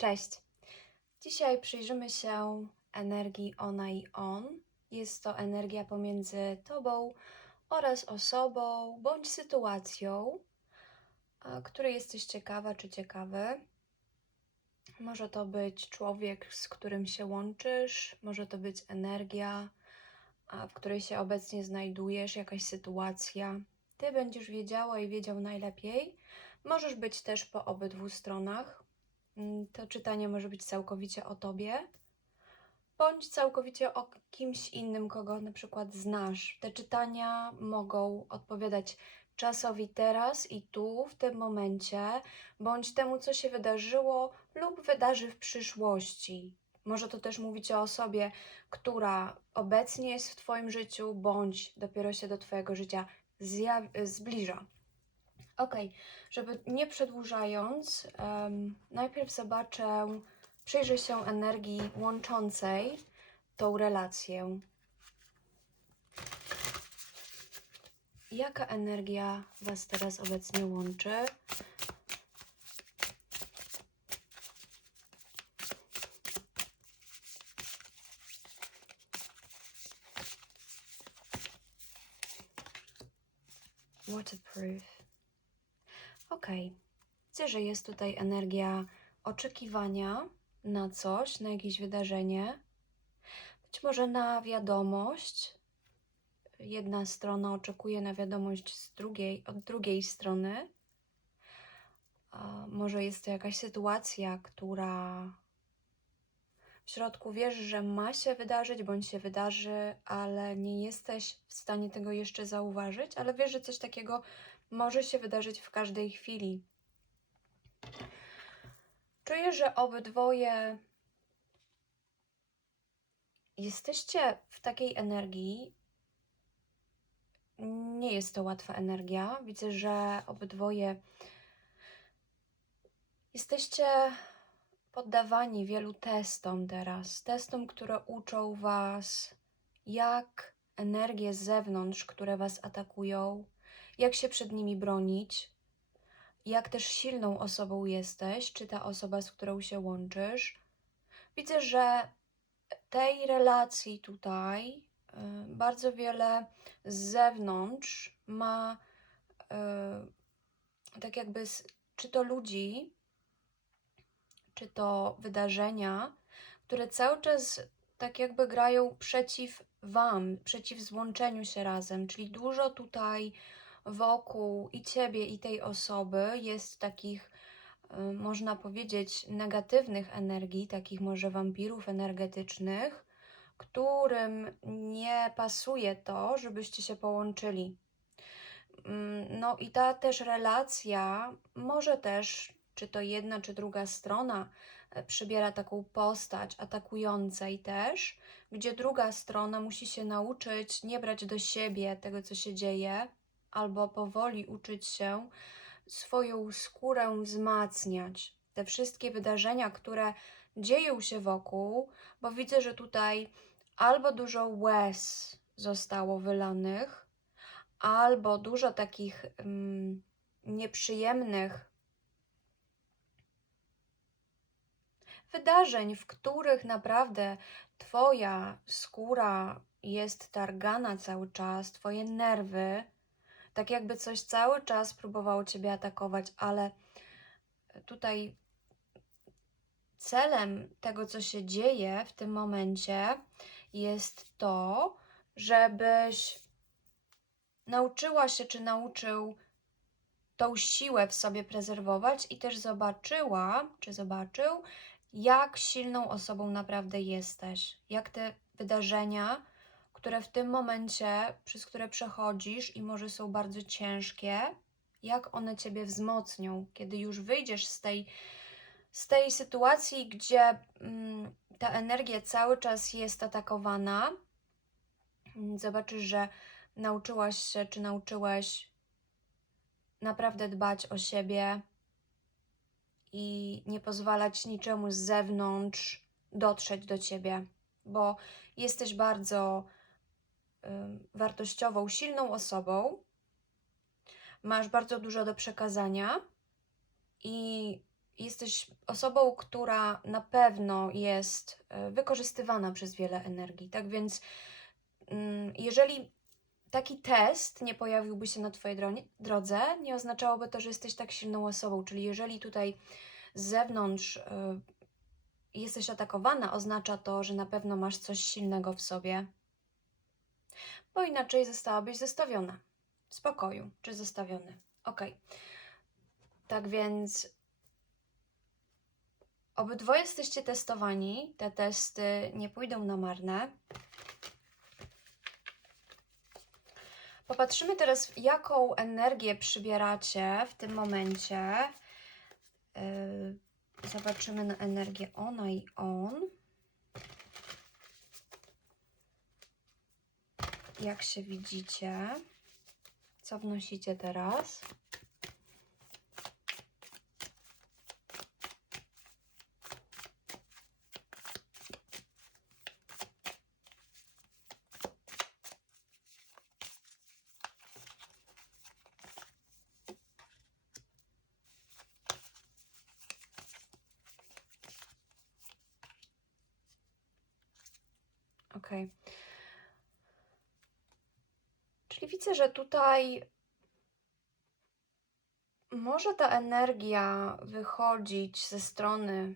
Cześć! Dzisiaj przyjrzymy się energii ona i on. Jest to energia pomiędzy Tobą oraz osobą bądź sytuacją, której jesteś ciekawa czy ciekawy. Może to być człowiek, z którym się łączysz, może to być energia, w której się obecnie znajdujesz, jakaś sytuacja. Ty będziesz wiedziała i wiedział najlepiej. Możesz być też po obydwu stronach. Mm, To czytanie może być całkowicie o tobie, bądź całkowicie o kimś innym, kogo na przykład znasz. Te czytania mogą odpowiadać czasowi teraz i tu, w tym momencie, bądź temu, co się wydarzyło lub wydarzy w przyszłości. Może to też mówić o osobie, która obecnie jest w Twoim życiu, bądź dopiero się do Twojego życia zbliża. Ok, żeby nie przedłużając, em, najpierw zobaczę, przyjrzę się energii łączącej tą relację. Jaka energia Was teraz obecnie łączy? Waterproof. Ok. Widzę, że jest tutaj energia oczekiwania na coś, na jakieś wydarzenie. Być może na wiadomość. Jedna strona oczekuje na wiadomość z drugiej, od drugiej strony. Może jest to jakaś sytuacja, która w środku wiesz, że ma się wydarzyć, bądź się wydarzy, ale nie jesteś w stanie tego jeszcze zauważyć, ale wiesz, że coś takiego może się wydarzyć w każdej chwili. Czuję, że obydwoje jesteście w takiej energii. Nie jest to łatwa energia. Widzę, że obydwoje jesteście poddawani wielu testom teraz. Testom, które uczą Was, jak energie z zewnątrz, które Was atakują, jak się przed nimi bronić, jak też silną osobą jesteś, czy ta osoba, z którą się łączysz. Widzę, że tej relacji tutaj y, bardzo wiele z zewnątrz ma y, tak jakby, czy to ludzi, czy to wydarzenia, które cały czas tak jakby grają przeciw Wam, przeciw złączeniu się razem, czyli dużo tutaj wokół i Ciebie, i tej osoby jest takich, y, można powiedzieć, negatywnych energii, takich może wampirów energetycznych, którym nie pasuje to, żebyście się połączyli. Mm, No i ta też relacja może też, czy to jedna, czy druga strona, e, przybiera taką postać atakującej też, gdzie druga strona musi się nauczyć nie brać do siebie tego, co się dzieje, albo powoli uczyć się swoją skórę wzmacniać. Te wszystkie wydarzenia, które dzieją się wokół, bo widzę, że tutaj albo dużo łez zostało wylanych, albo dużo takich mm, nieprzyjemnych wydarzeń, w których naprawdę Twoja skóra jest targana cały czas, Twoje nerwy, tak jakby coś cały czas próbowało Ciebie atakować, ale tutaj celem tego, co się dzieje w tym momencie, jest to, żebyś nauczyła się, czy nauczył tą siłę w sobie prezerwować i też zobaczyła, czy zobaczył, jak silną osobą naprawdę jesteś, jak te wydarzenia, które w tym momencie, przez które przechodzisz i może są bardzo ciężkie, jak one ciebie wzmocnią, kiedy już wyjdziesz z tej, z tej sytuacji, gdzie mm, ta energia cały czas jest atakowana, zobaczysz, że nauczyłaś się, czy nauczyłeś naprawdę dbać o siebie i nie pozwalać niczemu z zewnątrz dotrzeć do ciebie, bo jesteś bardzo wartościową, silną osobą, masz bardzo dużo do przekazania i jesteś osobą, która na pewno jest e, wykorzystywana przez wiele energii. Tak więc, mm, jeżeli taki test nie pojawiłby się na Twojej drodze, nie oznaczałoby to, że jesteś tak silną osobą. Czyli jeżeli tutaj z zewnątrz y, jesteś atakowana, oznacza to, że na pewno masz coś silnego w sobie, bo inaczej zostałabyś zostawiona w spokoju, czy zostawiony. Ok. Tak więc obydwoje jesteście testowani. Te testy nie pójdą na marne. Popatrzymy teraz, jaką energię przybieracie w tym momencie. Yy, Zobaczymy na energię ona i on. Jak się widzicie? Co wnosicie teraz? Okej. Czyli widzę, że tutaj może ta energia wychodzić ze strony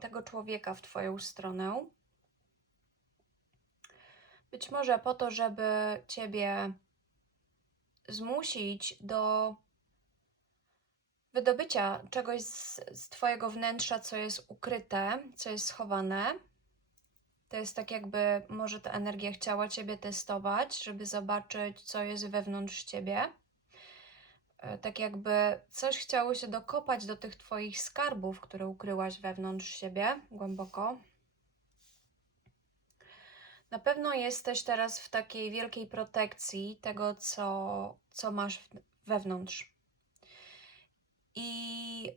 tego człowieka w Twoją stronę. Być może po to, żeby Ciebie zmusić do wydobycia czegoś z, z Twojego wnętrza, co jest ukryte, co jest schowane. To jest tak, jakby może ta energia chciała Ciebie testować, żeby zobaczyć, co jest wewnątrz Ciebie. E, Tak jakby coś chciało się dokopać do tych Twoich skarbów, które ukryłaś wewnątrz siebie głęboko. Na pewno jesteś teraz w takiej wielkiej protekcji tego, co, co masz wewnątrz. I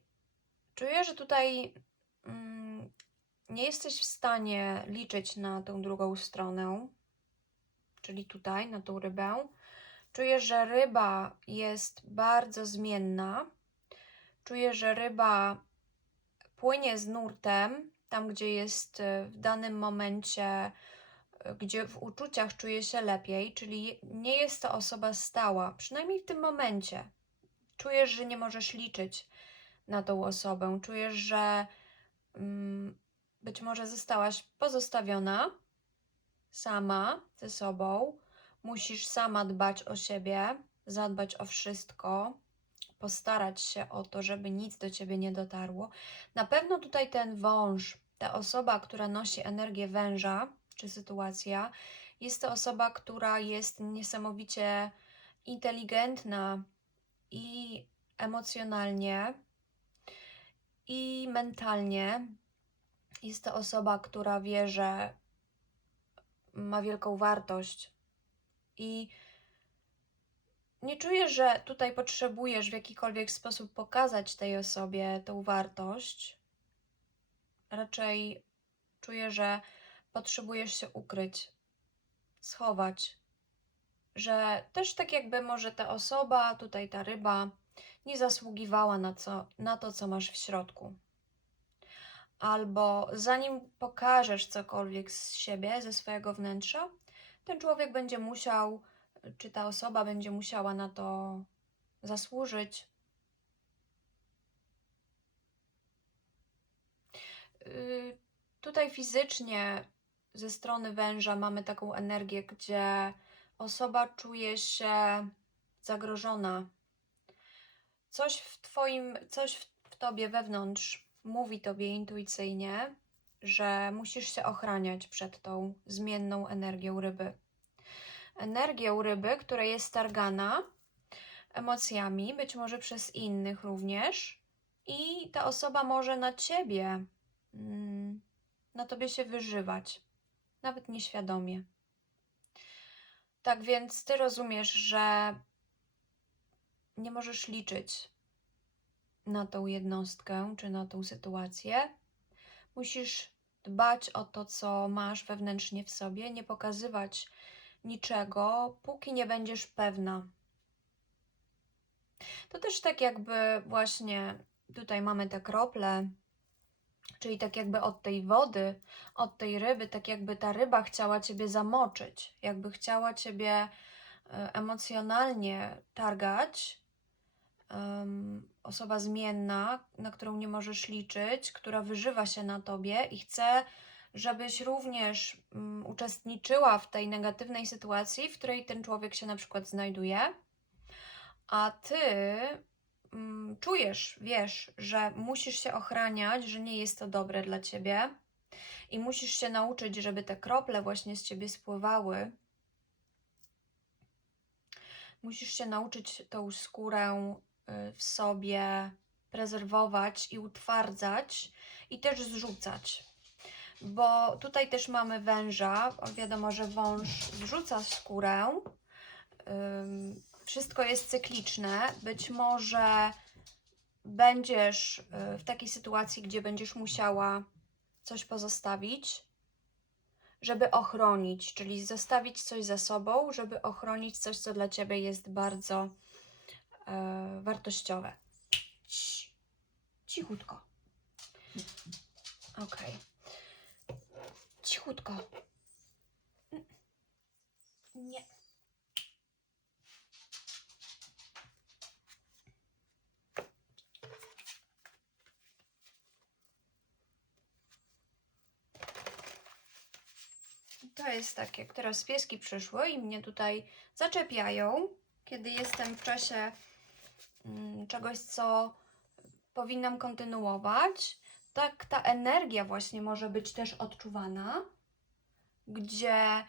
czuję, że tutaj mm, nie jesteś w stanie liczyć na tą drugą stronę, czyli tutaj, na tą rybę. Czuję, że ryba jest bardzo zmienna. Czuję, że ryba płynie z nurtem, tam gdzie jest e, w danym momencie, e, gdzie w uczuciach czuje się lepiej, czyli nie jest to osoba stała, przynajmniej w tym momencie. Czujesz, że nie możesz liczyć na tą osobę, czujesz, że mm, być może zostałaś pozostawiona sama ze sobą. Musisz sama dbać o siebie, zadbać o wszystko, postarać się o to, żeby nic do ciebie nie dotarło. Na pewno tutaj ten wąż, ta osoba, która nosi energię węża, czy sytuacja, jest to osoba, która jest niesamowicie inteligentna i emocjonalnie, i mentalnie. Jest to osoba, która wie, że ma wielką wartość i nie czuję, że tutaj potrzebujesz w jakikolwiek sposób pokazać tej osobie tą wartość. Raczej czuję, że potrzebujesz się ukryć, schować. Że też tak jakby może ta osoba, tutaj ta ryba, nie zasługiwała na, co, na to, co masz w środku. Albo zanim pokażesz cokolwiek z siebie, ze swojego wnętrza, ten człowiek będzie musiał, czy ta osoba będzie musiała na to zasłużyć. Yy, Tutaj fizycznie ze strony węża mamy taką energię, gdzie osoba czuje się zagrożona. Coś w twoim, coś w tobie wewnątrz mówi tobie intuicyjnie, że musisz się ochraniać przed tą zmienną energią ryby. Energią ryby, która jest targana emocjami, być może przez innych również, i ta osoba może na ciebie, mm, na tobie się wyżywać, nawet nieświadomie. Tak więc ty rozumiesz, że nie możesz liczyć na tą jednostkę czy na tą sytuację. Musisz dbać o to, co masz wewnętrznie w sobie, nie pokazywać niczego, póki nie będziesz pewna. To też tak jakby właśnie tutaj mamy te krople, czyli tak jakby od tej wody, od tej ryby, tak jakby ta ryba chciała Ciebie zamoczyć, jakby chciała Ciebie e, emocjonalnie targać. Em, osoba zmienna, na którą nie możesz liczyć, która wyżywa się na Tobie i chce, żebyś również mm, uczestniczyła w tej negatywnej sytuacji, w której ten człowiek się na przykład znajduje, a Ty mm, czujesz, wiesz, że musisz się ochraniać, że nie jest to dobre dla ciebie i musisz się nauczyć, żeby te krople właśnie z ciebie spływały. Musisz się nauczyć tą skórę w sobie prezerwować i utwardzać i też zrzucać. Bo tutaj też mamy węża. Wiadomo, że wąż zrzuca skórę. Wszystko jest cykliczne. Być może będziesz y, w takiej sytuacji, gdzie będziesz musiała coś pozostawić, żeby ochronić, czyli zostawić coś za sobą, żeby ochronić coś, co dla ciebie jest bardzo e, wartościowe. Cichutko. Ok. Cichutko. Nie. To jest takie, teraz pieski przyszły i mnie tutaj zaczepiają, kiedy jestem w czasie czegoś, co powinnam kontynuować. Tak ta energia właśnie może być też odczuwana, gdzie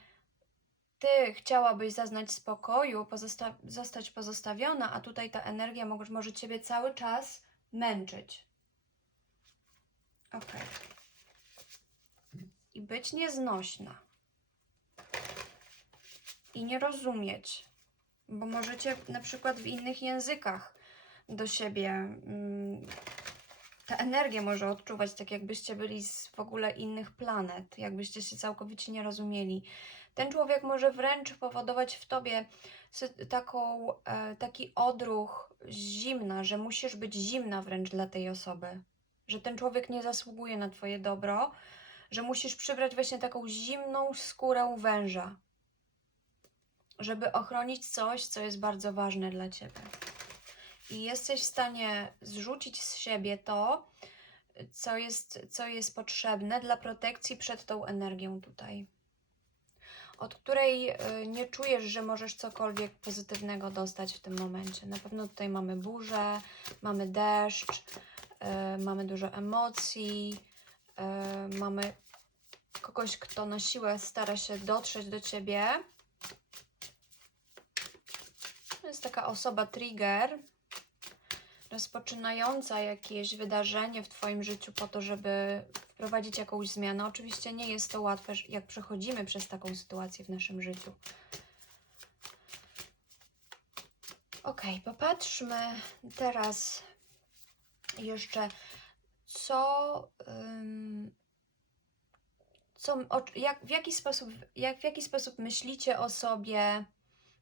ty chciałabyś zaznać spokoju, pozosta- zostać pozostawiona, a tutaj ta energia może ciebie cały czas męczyć. Ok. I być nieznośna i nie rozumieć, bo możecie na przykład w innych językach do siebie mm, ta energia może odczuwać, tak jakbyście byli z w ogóle innych planet, jakbyście się całkowicie nie rozumieli. Ten człowiek może wręcz powodować w tobie taką, e, taki odruch zimna, że musisz być zimna wręcz dla tej osoby, że ten człowiek nie zasługuje na twoje dobro, że musisz przybrać właśnie taką zimną skórę węża żeby ochronić coś, co jest bardzo ważne dla ciebie. I jesteś w stanie zrzucić z siebie to, co jest, co jest potrzebne dla protekcji przed tą energią tutaj. Od której y, nie czujesz, że możesz cokolwiek pozytywnego dostać w tym momencie. Na pewno tutaj mamy burzę, mamy deszcz, y, mamy dużo emocji, y, mamy kogoś, kto na siłę stara się dotrzeć do ciebie to jest taka osoba trigger, rozpoczynająca jakieś wydarzenie w Twoim życiu po to, żeby wprowadzić jakąś zmianę. Oczywiście nie jest to łatwe, jak przechodzimy przez taką sytuację w naszym życiu. Ok, popatrzmy teraz jeszcze, co, ym, co jak, w, jaki sposób, jak, w jaki sposób myślicie o sobie,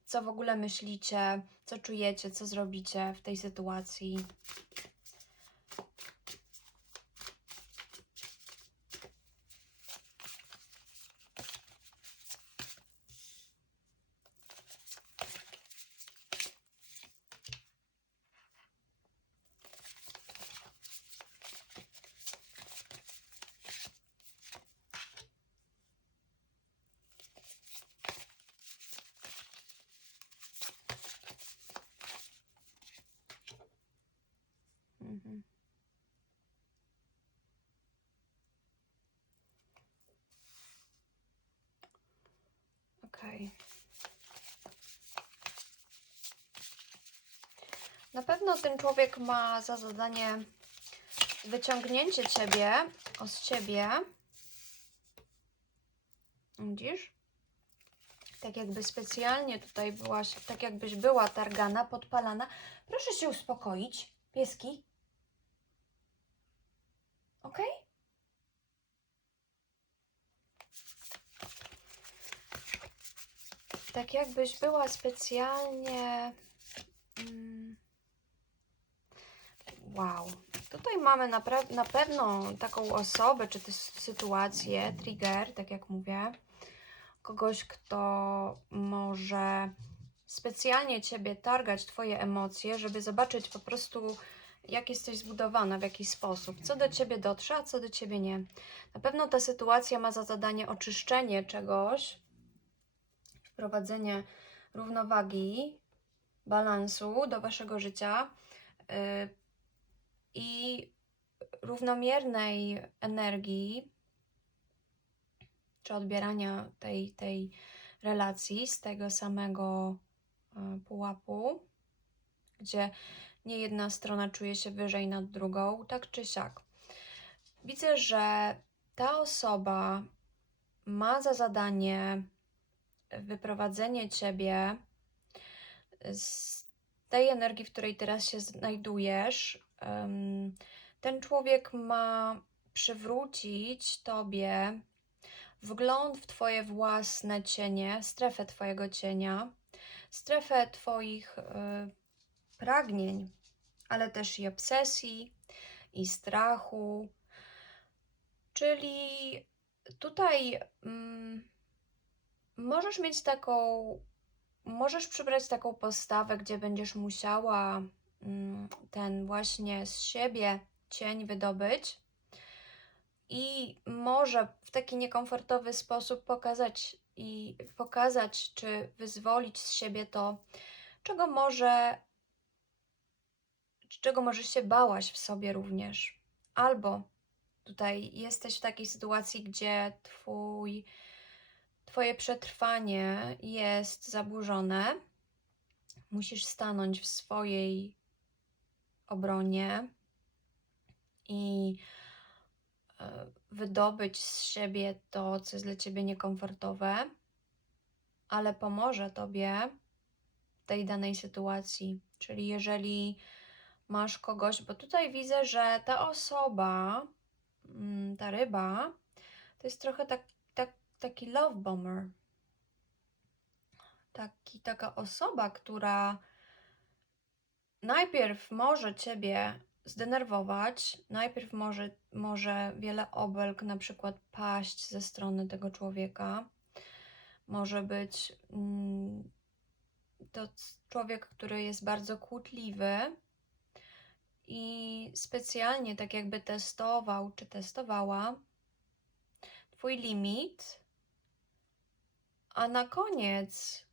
co w ogóle myślicie, co czujecie, co zrobicie w tej sytuacji. Mhm. Okej. Na pewno ten człowiek ma za zadanie wyciągnięcie ciebie, o z ciebie. Widzisz? Tak jakby specjalnie tutaj byłaś, tak jakbyś była targana, podpalana. Proszę się uspokoić, pieski. Ok? Tak jakbyś była specjalnie. Mm, wow, Tutaj mamy na, na pewno taką osobę, czy też sytuację, trigger, tak jak mówię, kogoś, kto może specjalnie ciebie targać, twoje emocje, żeby zobaczyć po prostu, jak jesteś zbudowana, w jaki sposób, co do ciebie dotrze, a co do ciebie nie. Na pewno ta sytuacja ma za zadanie oczyszczenie czegoś, wprowadzenie równowagi, balansu do waszego życia yy, i równomiernej energii, czy odbierania tej, tej relacji z tego samego e, pułapu, gdzie nie jedna strona czuje się wyżej nad drugą, tak czy siak. Widzę, że ta osoba ma za zadanie wyprowadzenie ciebie z tej energii, w której teraz się znajdujesz. Ten człowiek ma przywrócić tobie wgląd w Twoje własne cienie, strefę Twojego cienia, strefę Twoich y, pragnień, ale też i obsesji, i strachu. Czyli tutaj mm, możesz mieć taką, możesz przybrać taką postawę, gdzie będziesz musiała ten właśnie z siebie cień wydobyć i może w taki niekomfortowy sposób pokazać i pokazać, czy wyzwolić z siebie to, czego może, czego może się bałaś w sobie również. Albo tutaj jesteś w takiej sytuacji, gdzie twój, twoje przetrwanie jest zaburzone. Musisz stanąć w swojej obronie i e, wydobyć z siebie to, co jest dla ciebie niekomfortowe, ale pomoże tobie w tej danej sytuacji. Czyli jeżeli masz kogoś, bo tutaj widzę, że ta osoba, mm, ta ryba, to jest trochę tak, tak, taki love bomber. Taki, taka osoba, która najpierw może ciebie zdenerwować, najpierw może, może wiele obelg na przykład paść ze strony tego człowieka. Może być mm, to człowiek, który jest bardzo kłótliwy i specjalnie tak jakby testował czy testowała Twój limit, a na koniec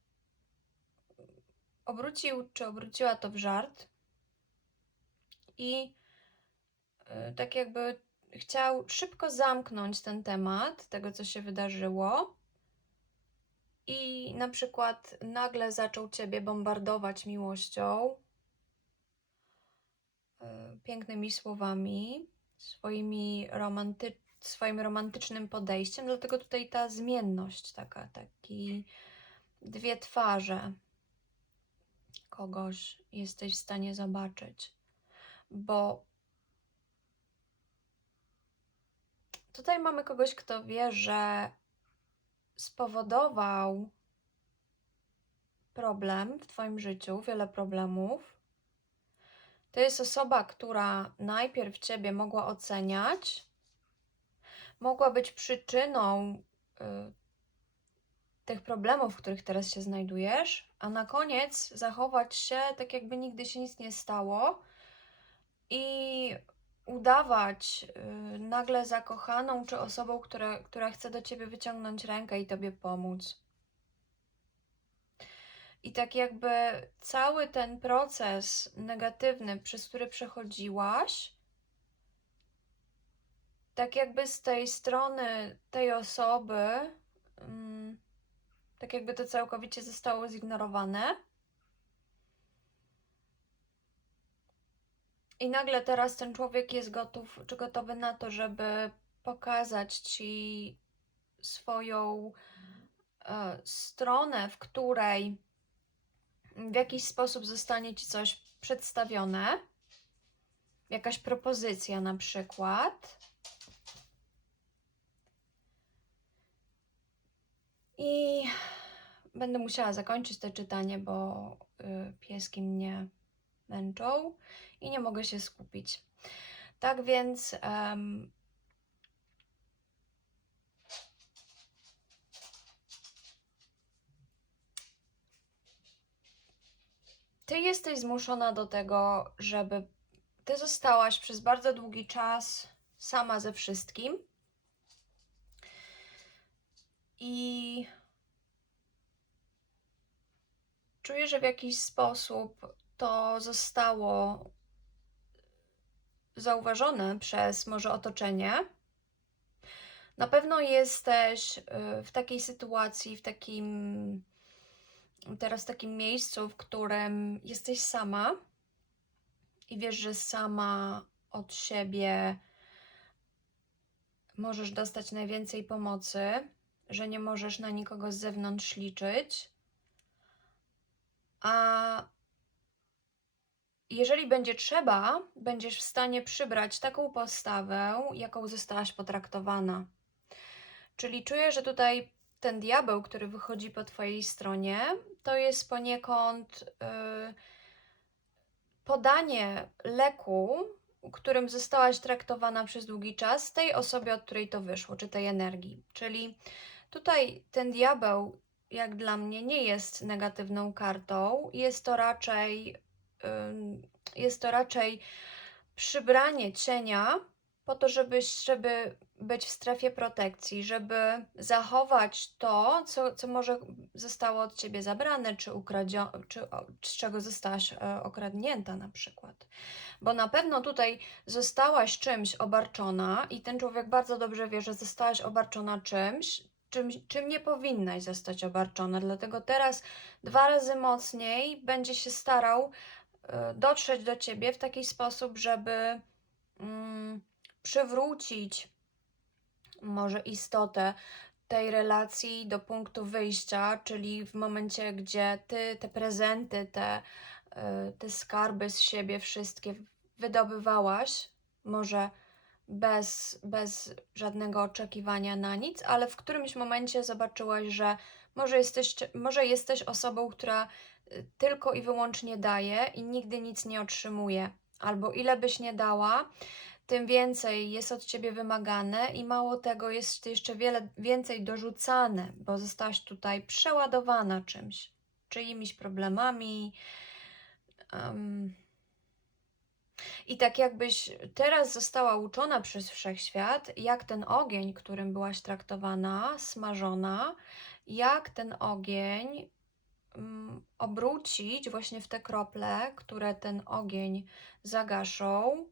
obrócił czy obróciła to w żart i y, tak jakby chciał szybko zamknąć ten temat tego, co się wydarzyło. I na przykład nagle zaczął ciebie bombardować miłością, y, pięknymi słowami, swoimi romanty swoim romantycznym podejściem. Dlatego tutaj ta zmienność, taka, taki dwie twarze kogoś jesteś w stanie zobaczyć bo tutaj mamy kogoś, kto wie, że spowodował problem w Twoim życiu, wiele problemów. To jest osoba, która najpierw Ciebie mogła oceniać, mogła być przyczyną y, tych problemów, w których teraz się znajdujesz, a na koniec zachować się tak, jakby nigdy się nic nie stało i udawać y, nagle zakochaną czy osobą, która, która chce do ciebie wyciągnąć rękę i tobie pomóc. I tak jakby cały ten proces negatywny, przez który przechodziłaś, tak jakby z tej strony tej osoby, mm, tak jakby to całkowicie zostało zignorowane. I nagle teraz ten człowiek jest gotów, czy gotowy na to, żeby pokazać ci swoją e, stronę, w której w jakiś sposób zostanie ci coś przedstawione. Jakaś propozycja na przykład. I będę musiała zakończyć to czytanie, bo y, pieski mnie męczą i nie mogę się skupić. Tak więc em, ty jesteś zmuszona do tego, żeby ty zostałaś przez bardzo długi czas sama ze wszystkim. I czuję, że w jakiś sposób to zostało zauważone przez może otoczenie. Na pewno jesteś y, w takiej sytuacji, w takim teraz takim miejscu, w którym jesteś sama i wiesz, że sama od siebie możesz dostać najwięcej pomocy, że nie możesz na nikogo z zewnątrz liczyć. A jeżeli będzie trzeba, będziesz w stanie przybrać taką postawę, jaką zostałaś potraktowana. Czyli czuję, że tutaj ten diabeł, który wychodzi po Twojej stronie, to jest poniekąd yy, podanie leku, którym zostałaś traktowana przez długi czas, tej osobie, od której to wyszło, czy tej energii. Czyli tutaj ten diabeł, jak dla mnie, nie jest negatywną kartą, jest to raczej, jest to raczej przybranie cienia po to, żeby, żeby być w strefie protekcji, żeby zachować to, co, co może zostało od ciebie zabrane, czy ukradzione, czy z czego zostałaś e, okradnięta na przykład. Bo na pewno tutaj zostałaś czymś obarczona i ten człowiek bardzo dobrze wie, że zostałaś obarczona czymś, czym, nie powinnaś zostać obarczona. Dlatego teraz dwa razy mocniej będzie się starał e, dotrzeć do ciebie w taki sposób, żeby mm, przywrócić może istotę tej relacji do punktu wyjścia, czyli w momencie, gdzie ty te prezenty, te, y, te skarby z siebie wszystkie wydobywałaś, może bez, bez żadnego oczekiwania na nic, ale w którymś momencie zobaczyłaś, że może jesteś, może jesteś osobą, która y, tylko i wyłącznie daje i nigdy nic nie otrzymuje. Albo ile byś nie dała, tym więcej jest od ciebie wymagane i mało tego jest jeszcze wiele więcej dorzucane, bo zostałaś tutaj przeładowana czymś, czyimiś problemami. Um, I tak jakbyś teraz została uczona przez wszechświat, jak ten ogień, którym byłaś traktowana, smażona, jak ten ogień um, obrócić właśnie w te krople, które ten ogień zagaszą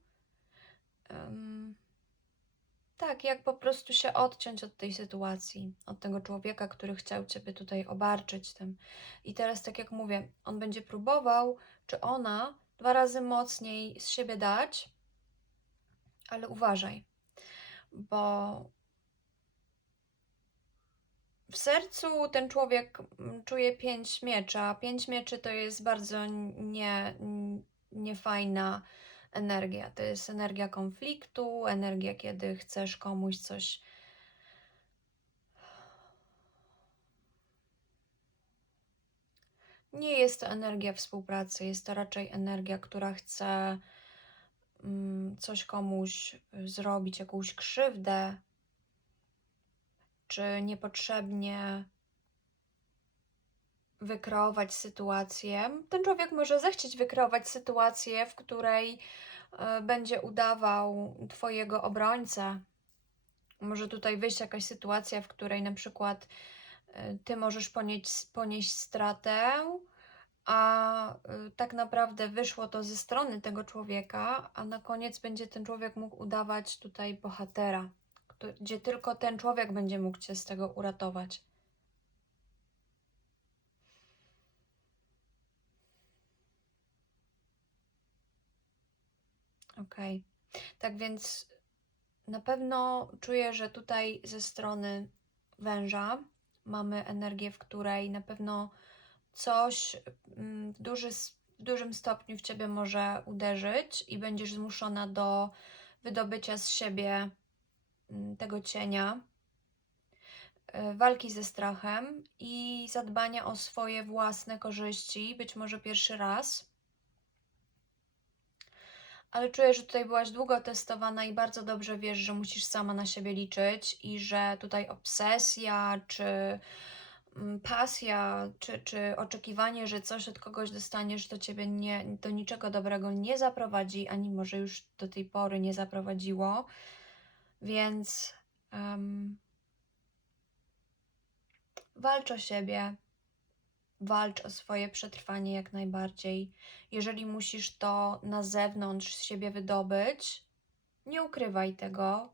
tak, jak po prostu się odciąć od tej sytuacji, od tego człowieka, który chciał Ciebie tutaj obarczyć tym. I teraz, tak jak mówię, on będzie próbował, czy ona, dwa razy mocniej z siebie dać, ale uważaj, bo w sercu ten człowiek mm, czuje pięć miecza. Pięć mieczy to jest bardzo nie, niefajna energia. To jest energia konfliktu, energia, kiedy chcesz komuś coś. Nie jest to energia współpracy, jest to raczej energia, która chce mm, coś komuś zrobić, jakąś krzywdę, czy niepotrzebnie wykreować sytuację. Ten człowiek może zechcieć wykreować sytuację, w której e, będzie udawał Twojego obrońcę. Może tutaj wyjść jakaś sytuacja, w której na przykład Ty możesz ponieść, ponieść stratę, a e, tak naprawdę wyszło to ze strony tego człowieka, a na koniec będzie ten człowiek mógł udawać tutaj bohatera, gdzie tylko ten człowiek będzie mógł Cię z tego uratować. Okej. Tak więc na pewno czuję, że tutaj ze strony węża mamy energię, w której na pewno coś mm, w, duży, w dużym stopniu w ciebie może uderzyć i będziesz zmuszona do wydobycia z siebie mm, tego cienia, e, walki ze strachem i zadbania o swoje własne korzyści, być może pierwszy raz ale czuję, że tutaj byłaś długo testowana i bardzo dobrze wiesz, że musisz sama na siebie liczyć i że tutaj obsesja czy mm, pasja, czy, czy oczekiwanie, że coś od kogoś dostaniesz, do ciebie nie, do niczego dobrego nie zaprowadzi, ani może już do tej pory nie zaprowadziło. Więc em, walcz o siebie, walcz o swoje przetrwanie jak najbardziej. Jeżeli musisz to na zewnątrz z siebie wydobyć, nie ukrywaj tego.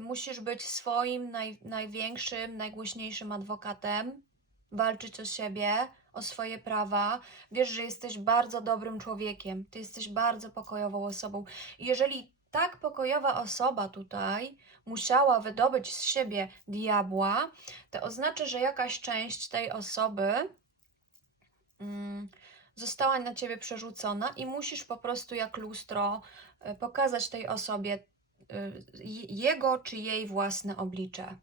Musisz być swoim naj, największym, najgłośniejszym adwokatem, walczyć o siebie, o swoje prawa. Wiesz, że jesteś bardzo dobrym człowiekiem, ty jesteś bardzo pokojową osobą. Jeżeli tak pokojowa osoba tutaj musiała wydobyć z siebie diabła, to oznacza, że jakaś część tej osoby mm, została na ciebie przerzucona i musisz po prostu jak lustro y, pokazać tej osobie y, jego czy jej własne oblicze.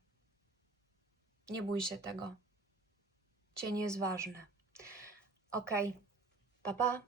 Nie bój się tego. Cień jest ważny. Okej, pa pa.